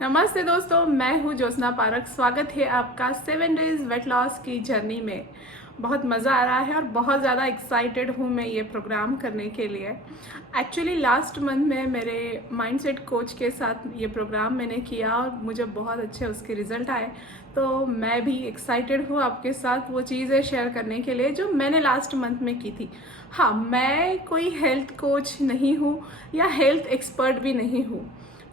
नमस्ते दोस्तों, मैं हूँ ज्योत्सना पारक। स्वागत है आपका 7 डेज वेट लॉस की जर्नी में। बहुत मज़ा आ रहा है और बहुत ज़्यादा एक्साइटेड हूँ मैं ये प्रोग्राम करने के लिए। एक्चुअली लास्ट मंथ में मेरे माइंडसेट कोच के साथ ये प्रोग्राम मैंने किया और मुझे बहुत अच्छे उसके रिजल्ट आए। तो मैं भी एक्साइटेड हूँ आपके साथ वो चीज़ें शेयर करने के लिए जो मैंने लास्ट मंथ में की थी। हाँ, मैं कोई हेल्थ कोच नहीं हूँ या हेल्थ एक्सपर्ट भी नहीं हूँ,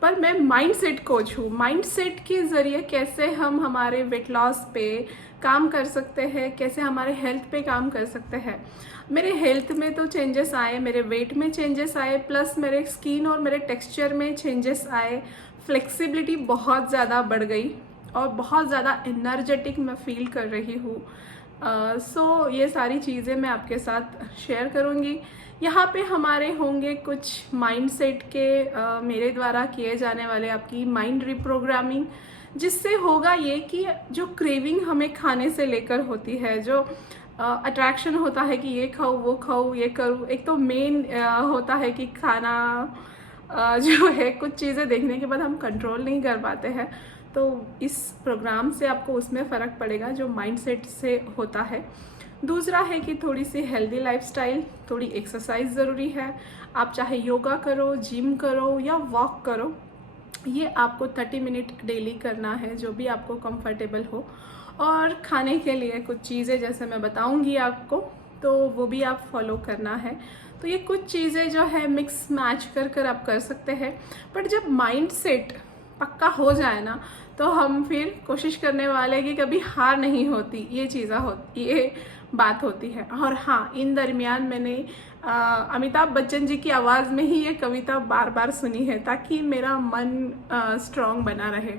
पर मैं माइंडसेट कोच हूँ। माइंडसेट के ज़रिए कैसे हम हमारे वेट लॉस पे काम कर सकते हैं, कैसे हमारे हेल्थ पे काम कर सकते हैं। मेरे हेल्थ में तो चेंजेस आए, मेरे वेट में चेंजेस आए, प्लस मेरे स्किन और मेरे टेक्सचर में चेंजेस आए। फ्लेक्सिबिलिटी बहुत ज़्यादा बढ़ गई और बहुत ज़्यादा एनर्जेटिक मैं फील कर रही हूँ। सो ये सारी चीज़ें मैं आपके साथ शेयर करूँगी। यहाँ पे हमारे होंगे कुछ माइंडसेट के मेरे द्वारा किए जाने वाले आपकी माइंड रिप्रोग्रामिंग, जिससे होगा ये कि जो क्रेविंग हमें खाने से लेकर होती है, जो अट्रैक्शन होता है कि ये खाऊं वो खाऊं ये करूं, एक तो मेन होता है कि खाना जो है कुछ चीज़ें देखने के बाद हम कंट्रोल नहीं कर पाते हैं। तो इस प्रोग्राम से आपको उसमें फ़र्क पड़ेगा जो माइंडसेट से होता है। दूसरा है कि थोड़ी सी हेल्दी लाइफस्टाइल, थोड़ी एक्सरसाइज ज़रूरी है। आप चाहे योगा करो, जिम करो या वॉक करो, ये आपको 30 मिनट डेली करना है, जो भी आपको कंफर्टेबल हो। और खाने के लिए कुछ चीज़ें जैसे मैं बताऊंगी आपको, तो वो भी आप फॉलो करना है। तो ये कुछ चीज़ें जो है मिक्स मैच कर कर आप कर सकते हैं। बट जब माइंड सेट पक्का हो जाए ना, तो हम फिर कोशिश करने वाले कि कभी हार नहीं होती, ये बात होती है। और हाँ, इन दरमियान मैंने अमिताभ बच्चन जी की आवाज़ में ही ये कविता बार बार सुनी है, ताकि मेरा मन स्ट्रांग बना रहे।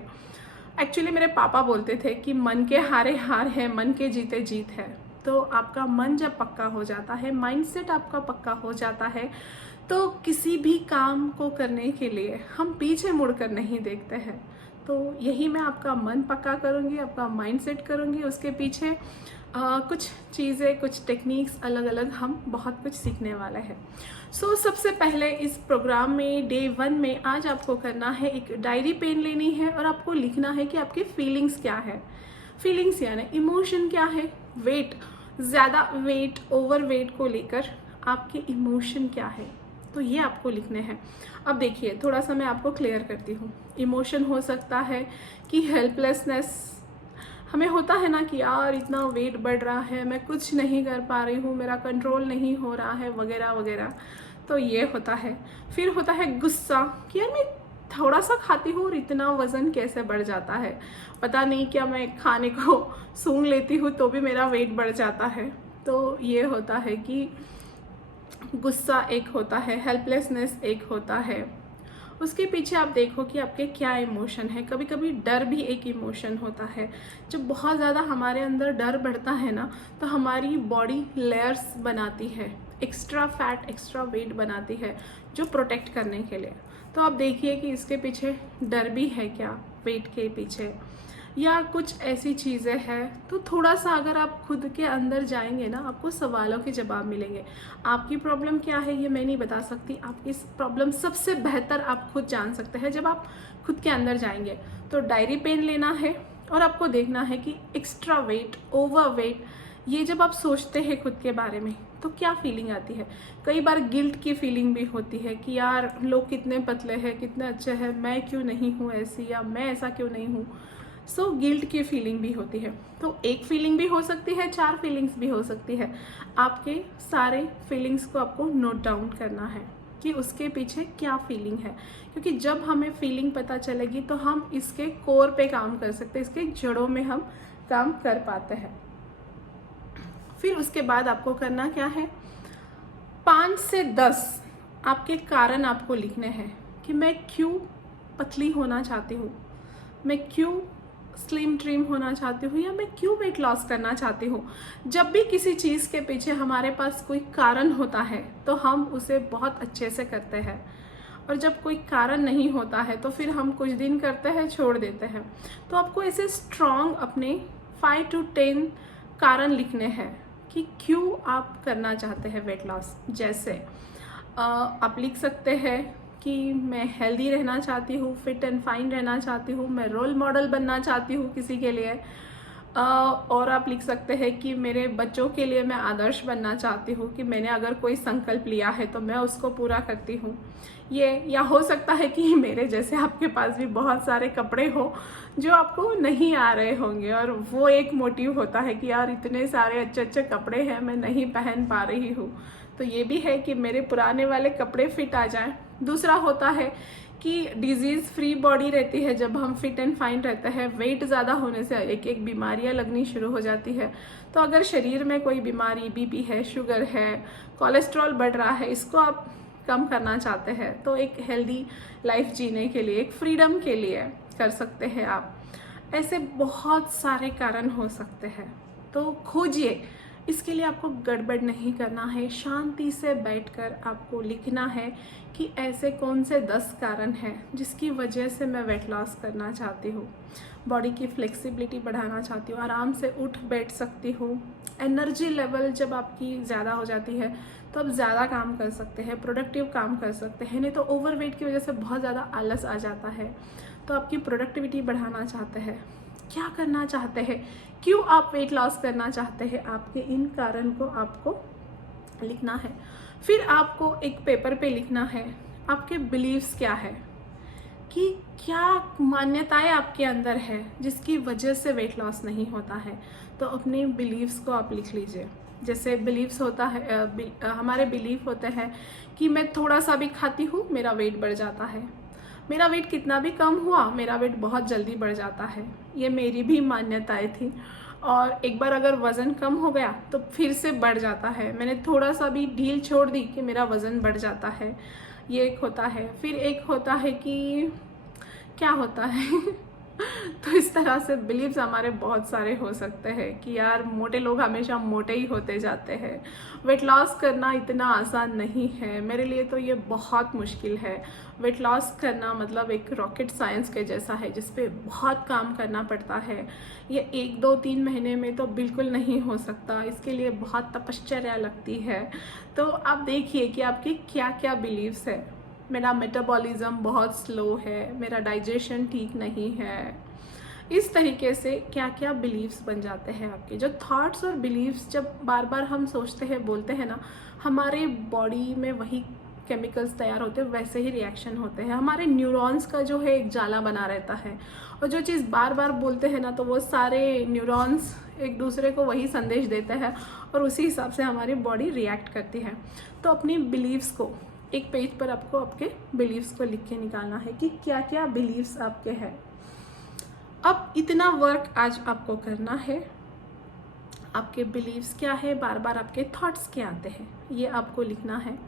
एक्चुअली मेरे पापा बोलते थे कि मन के हारे हार है, मन के जीते जीत है। तो आपका मन जब पक्का हो जाता है, माइंडसेट आपका पक्का हो जाता है, तो किसी भी काम को करने के लिए हम पीछे मुड़कर नहीं देखते हैं। तो यही मैं आपका मन पक्का करूँगी, आपका माइंडसेट करूँगी। उसके पीछे कुछ चीज़ें, कुछ टेक्निक्स अलग अलग हम बहुत कुछ सीखने वाले हैं। सबसे पहले इस प्रोग्राम में डे 1 में आज आपको करना है, एक डायरी पेन लेनी है और आपको लिखना है कि आपकी फीलिंग्स क्या है। फीलिंग्स यानी इमोशन क्या है, वेट, ज़्यादा वेट, ओवर वेट को लेकर आपके इमोशन क्या है, तो ये आपको लिखने हैं। अब देखिए, थोड़ा सा मैं आपको क्लियर करती हूँ। इमोशन हो सकता है कि हेल्पलेसनेस, हमें होता है ना कि यार इतना वेट बढ़ रहा है, मैं कुछ नहीं कर पा रही हूँ, मेरा कंट्रोल नहीं हो रहा है, वगैरह वगैरह। तो ये होता है। फिर होता है गुस्सा कि यार मैं थोड़ा सा खाती हूँ और इतना वज़न कैसे बढ़ जाता है, पता नहीं क्या मैं खाने को सूंघ लेती हूँ तो भी मेरा वेट बढ़ जाता है। तो ये होता है कि गुस्सा एक होता है, हेल्पलेसनेस एक होता है। उसके पीछे आप देखो कि आपके क्या इमोशन है। कभी कभी डर भी एक इमोशन होता है। जब बहुत ज़्यादा हमारे अंदर डर बढ़ता है ना, तो हमारी बॉडी लेयर्स बनाती है, एक्स्ट्रा फैट, एक्स्ट्रा वेट बनाती है, जो प्रोटेक्ट करने के लिए। तो आप देखिए कि इसके पीछे डर भी है क्या, वेट के पीछे, या कुछ ऐसी चीज़ें हैं। तो थोड़ा सा अगर आप खुद के अंदर जाएंगे ना, आपको सवालों के जवाब मिलेंगे। आपकी प्रॉब्लम क्या है ये मैं नहीं बता सकती, आपकी प्रॉब्लम सबसे बेहतर आप खुद जान सकते हैं जब आप खुद के अंदर जाएंगे। तो डायरी पेन लेना है और आपको देखना है कि एक्स्ट्रा वेट, ओवर वेट, ये जब आप सोचते हैं खुद के बारे में तो क्या फीलिंग आती है। कई बार गिल्ट की फीलिंग भी होती है कि यार लोग कितने पतले हैं, कितने अच्छे हैं, मैं क्यों नहीं हूँ ऐसी, या मैं ऐसा क्यों नहीं हूँ। गिल्ट की फीलिंग भी होती है। तो एक फीलिंग भी हो सकती है, 4 फीलिंग्स भी हो सकती है। आपके सारे फीलिंग्स को आपको नोट डाउन करना है कि उसके पीछे क्या फीलिंग है, क्योंकि जब हमें फीलिंग पता चलेगी तो हम इसके कोर पे काम कर सकते हैं, इसके जड़ों में हम काम कर पाते हैं। फिर उसके बाद आपको करना क्या है, 5 से 10 आपके कारण आपको लिखने हैं कि मैं क्यों पतली होना चाहती हूँ, मैं क्यों स्लिम ट्रिम होना चाहती हूँ, या मैं क्यों वेट लॉस करना चाहती हूँ। जब भी किसी चीज़ के पीछे हमारे पास कोई कारण होता है तो हम उसे बहुत अच्छे से करते हैं, और जब कोई कारण नहीं होता है तो फिर हम कुछ दिन करते हैं, छोड़ देते हैं। तो आपको ऐसे स्ट्रॉन्ग अपने 5 to 10 कारण लिखने हैं कि क्यों आप करना चाहते हैं वेट लॉस। जैसे आप लिख सकते हैं कि मैं हेल्दी रहना चाहती हूँ, फिट एंड फाइन रहना चाहती हूँ, मैं रोल मॉडल बनना चाहती हूँ किसी के लिए। और आप लिख सकते हैं कि मेरे बच्चों के लिए मैं आदर्श बनना चाहती हूँ, कि मैंने अगर कोई संकल्प लिया है तो मैं उसको पूरा करती हूँ। ये या हो सकता है कि मेरे जैसे आपके पास भी बहुत सारे कपड़े हो जो आपको नहीं आ रहे होंगे, और वो एक मोटिव होता है कि यार इतने सारे अच्छे अच्छे कपड़े हैं, मैं नहीं पहन पा रही हूँ। तो ये भी है कि मेरे पुराने वाले कपड़े फिट आ जाएं। दूसरा होता है कि डिजीज़ फ्री बॉडी रहती है जब हम फिट एंड फाइन रहते हैं। वेट ज़्यादा होने से एक एक बीमारियां लगनी शुरू हो जाती है। तो अगर शरीर में कोई बीमारी, बीपी है, शुगर है, कोलेस्ट्रॉल बढ़ रहा है, इसको आप कम करना चाहते हैं तो एक हेल्दी लाइफ जीने के लिए, एक फ्रीडम के लिए कर सकते हैं आप। ऐसे बहुत सारे कारण हो सकते हैं, तो खोजिए। इसके लिए आपको गड़बड़ नहीं करना है, शांति से बैठकर आपको लिखना है कि ऐसे कौन से 10 कारण हैं जिसकी वजह से मैं वेट लॉस करना चाहती हूँ। बॉडी की फ्लेक्सिबिलिटी बढ़ाना चाहती हूँ, आराम से उठ बैठ सकती हूँ। एनर्जी लेवल जब आपकी ज़्यादा हो जाती है तो आप ज़्यादा काम कर सकते हैं, प्रोडक्टिव काम कर सकते हैं। नहीं तो ओवरवेट की वजह से बहुत ज़्यादा आलस आ जाता है। तो आपकी प्रोडक्टिविटी बढ़ाना चाहते हैं, क्या करना चाहते हैं, क्यों आप वेट लॉस करना चाहते हैं, आपके इन कारण को आपको लिखना है। फिर आपको एक पेपर पे लिखना है आपके बिलीव्स क्या है, कि क्या मान्यताएं आपके अंदर है जिसकी वजह से वेट लॉस नहीं होता है। तो अपने बिलीव्स को आप लिख लीजिए। जैसे बिलीव्स होता है, हमारे बिलीफ होते हैं कि मैं थोड़ा सा भी खाती हूँ मेरा वेट बढ़ जाता है, मेरा वेट कितना भी कम हुआ मेरा वेट बहुत जल्दी बढ़ जाता है। ये मेरी भी मान्यताएं थी। और एक बार अगर वज़न कम हो गया तो फिर से बढ़ जाता है। मैंने थोड़ा सा भी ढील छोड़ दी कि मेरा वज़न बढ़ जाता है। ये एक होता है। फिर एक होता है कि क्या होता है तो इस तरह से बिलीव्स हमारे बहुत सारे हो सकते हैं कि यार मोटे लोग हमेशा मोटे ही होते जाते हैं, वेट लॉस करना इतना आसान नहीं है। मेरे लिए तो ये बहुत मुश्किल है। वेट लॉस करना मतलब एक रॉकेट साइंस के जैसा है जिस पे बहुत काम करना पड़ता है। ये 1, 2, 3 महीने में तो बिल्कुल नहीं हो सकता, इसके लिए बहुत तपश्चर्या लगती है। तो आप देखिए कि आपके क्या क्या बिलीव्स है। मेरा मेटाबॉलिज्म बहुत स्लो है, मेरा डाइजेशन ठीक नहीं है। इस तरीके से क्या क्या बिलीव्स बन जाते हैं आपके। जो थॉट्स और बिलीव्स जब बार बार हम सोचते हैं, बोलते हैं ना, हमारे बॉडी में वही केमिकल्स तैयार होते हैं, वैसे ही रिएक्शन होते हैं। हमारे न्यूरॉन्स का जो है एक जाला बना रहता है, और जो चीज़ बार बार बोलते हैं ना तो वो सारे न्यूरॉन्स एक दूसरे को वही संदेश देते हैं और उसी हिसाब से हमारी बॉडी रिएक्ट करती है। तो अपनी बिलीव्स को एक पेज पर आपको आपके बिलीव्स को लिख के निकालना है कि क्या क्या बिलीव्स आपके हैं। अब इतना वर्क आज आपको करना है। आपके बिलीव्स क्या है, बार बार आपके थॉट्स क्या आते हैं, ये आपको लिखना है।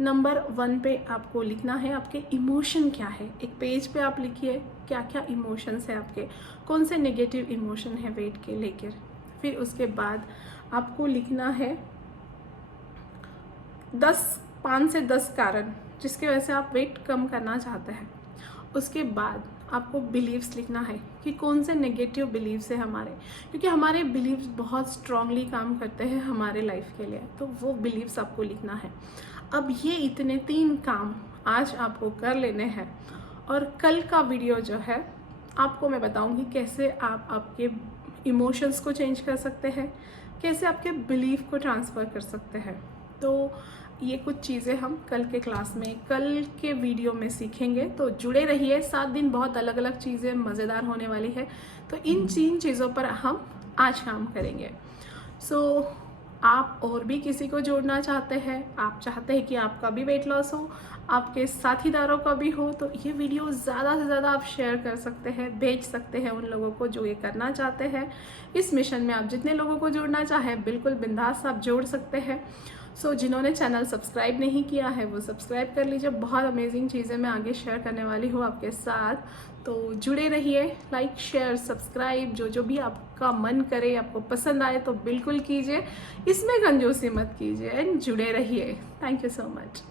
नंबर 1 पे आपको लिखना है आपके इमोशन क्या है। एक पेज पे आप लिखिए क्या क्या इमोशंस है आपके, कौन से नेगेटिव इमोशन है वेट के लेकर। फिर उसके बाद आपको लिखना है 5 से 10 कारण जिसके वजह से आप वेट कम करना चाहते हैं। उसके बाद आपको बिलीव्स लिखना है कि कौन से नेगेटिव बिलीव्स है हमारे, क्योंकि हमारे बिलीव्स बहुत स्ट्रांगली काम करते हैं हमारे लाइफ के लिए। तो वो बिलीव्स आपको लिखना है। अब ये इतने 3 काम आज आपको कर लेने हैं, और कल का वीडियो जो है आपको मैं बताऊंगी कैसे आप आपके इमोशंस को चेंज कर सकते हैं, कैसे आपके बिलीफ को ट्रांसफ़र कर सकते हैं। तो ये कुछ चीज़ें हम कल के क्लास में, कल के वीडियो में सीखेंगे। तो जुड़े रहिए। 7 दिन बहुत अलग अलग चीज़ें मज़ेदार होने वाली है। तो इन 3 चीज़ों पर हम आज काम करेंगे। आप और भी किसी को जोड़ना चाहते हैं, आप चाहते हैं कि आपका भी वेट लॉस हो, आपके साथीदारों का भी हो, तो ये वीडियो ज़्यादा से ज़्यादा आप शेयर कर सकते हैं, भेज सकते हैं उन लोगों को जो ये करना चाहते हैं। इस मिशन में आप जितने लोगों को जोड़ना चाहें बिल्कुल बिंदास आप जोड़ सकते हैं। जिन्होंने चैनल सब्सक्राइब नहीं किया है वो सब्सक्राइब कर लीजिए। बहुत अमेजिंग चीज़ें मैं आगे शेयर करने वाली हूँ आपके साथ। तो जुड़े रहिए। लाइक, शेयर, सब्सक्राइब जो भी आपका मन करे, आपको पसंद आए तो बिल्कुल कीजिए, इसमें कंजूसी मत कीजिए एंड जुड़े रहिए। Thank you so much.